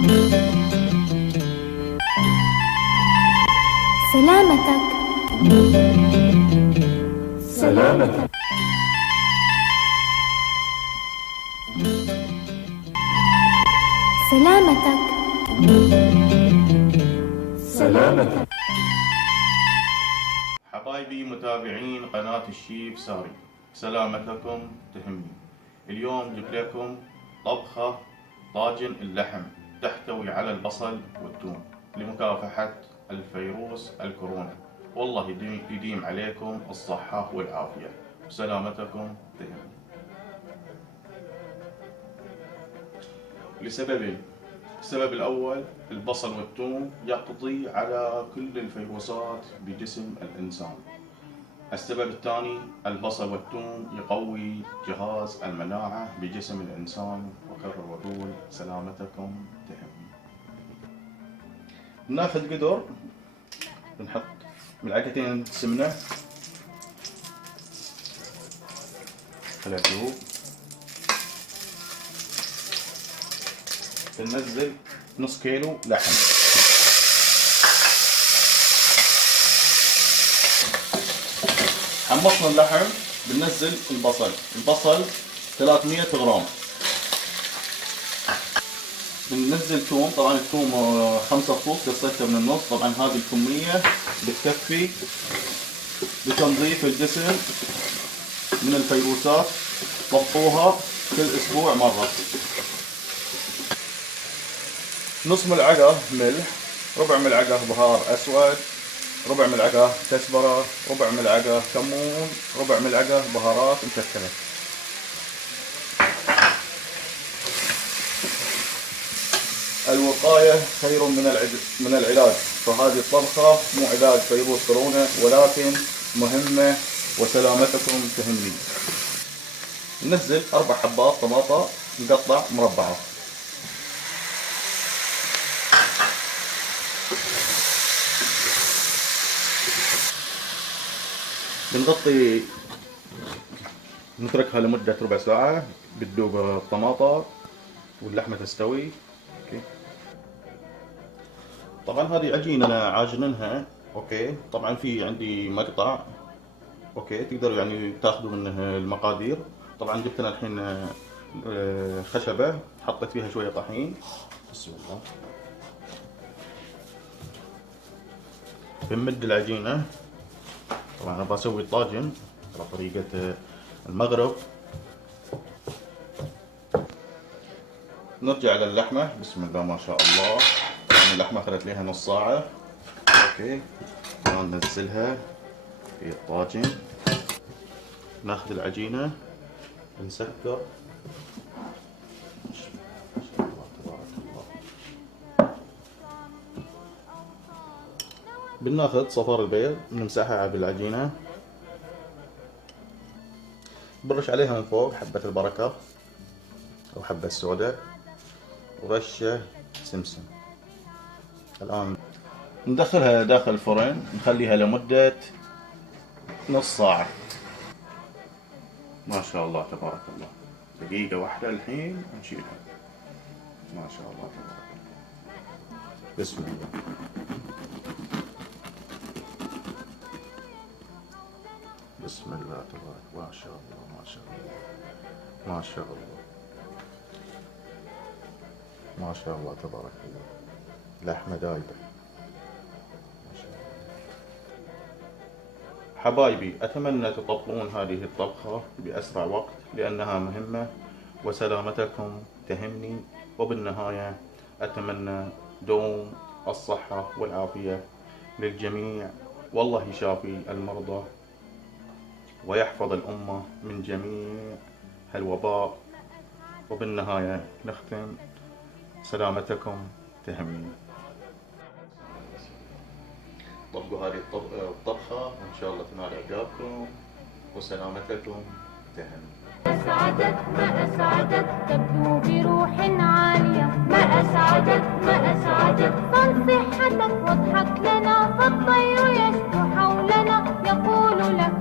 سلامتك. سلامتك. سلامتك. سلامتك. حبايبي متابعين قناة الشيف ساري، سلامتكم تهمني. اليوم جبت لكم طبخة طاجن اللحم تحتوي على البصل والثوم لمكافحة الفيروس الكورونا. والله يديم عليكم الصحة والعافية وسلامتكم تهمني. لسببين: السبب الأول، البصل والثوم يقضي على كل الفيروسات بجسم الإنسان. السبب الثاني، البصل والثوم يقوي جهاز المناعة بجسم الإنسان. وكرر وأقول سلامتكم تهمني. ناخذ قدر، نحط ملعقتين سمنة، خليها تذوب. بننزل نص كيلو لحم، حمصنا اللحم. بننزل البصل 300 غرام. بننزل ثوم، طبعا الثوم 5 فصوص قصيتها من النص. طبعا هذه الكمية بتكفي بتنظيف الجسم من الفيروسات. طبقوها كل اسبوع مرة. نص ملعقة ملح، ربع ملعقة بهار اسود، ربع ملعقة كزبرة، ربع ملعقة كمون، ربع ملعقة بهارات مشكلة. الوقاية خير من العلاج، فهذه الطبخة مو علاج فيروس كورونا ولكن مهمة وسلامتكم تهمني. ننزل 4 حبات طماطة مقطع مربعات. بنغطي، نتركها لمدة ربع ساعة بتذوب الطماطة واللحمة تستوي. اوكي. طبعا هذه عجينة أنا عاجنينها. اوكي. طبعا في عندي مقطع. اوكي، تقدروا يعني تاخذوا منه المقادير. طبعا جبت انا الحين خشبة، حطيت فيها شوية طحين. بسم الله. بنمد العجينة. طبعا انا بسوي الطاجن على طريقة المغرب. نرجع للحمة. بسم الله ما شاء الله. طبعا اللحمة اخذت لها نص ساعة. اوكي. ننزلها في الطاجن. ناخذ العجينة، نسكر. بناخذ صفار البيض نمسحها بالعجينة، بنرش عليها من فوق حبة البركة أو حبة سوداء ورشة سمسم. الآن ندخلها داخل الفرن، نخليها لمدة نص ساعة. ما شاء الله تبارك الله. دقيقة واحدة الحين نشيلها. ما شاء الله تبارك الله. بسم الله. بسم الله تبارك. ما شاء الله ما شاء الله ما شاء الله ما شاء الله تبارك الله. لحمة دايبة ما شاء الله. حبايبي أتمنى تطبقون هذه الطبخة بأسرع وقت لأنها مهمة وسلامتكم تهمني. وبالنهاية أتمنى دوم الصحة والعافية للجميع، والله يشافي المرضى ويحفظ الأمة من جميع الوباء. وبالنهاية نختم: سلامتكم تهمني. طبقوا هذه الطبخة وإن شاء الله تنال إعجابكم وسلامتكم تهمني. أسعدت ما أسعدت تبدو بروح عالية، ما أسعدت ما أسعدت صن صحتك واضحك لنا، فالطير يشكو حولنا يقول لك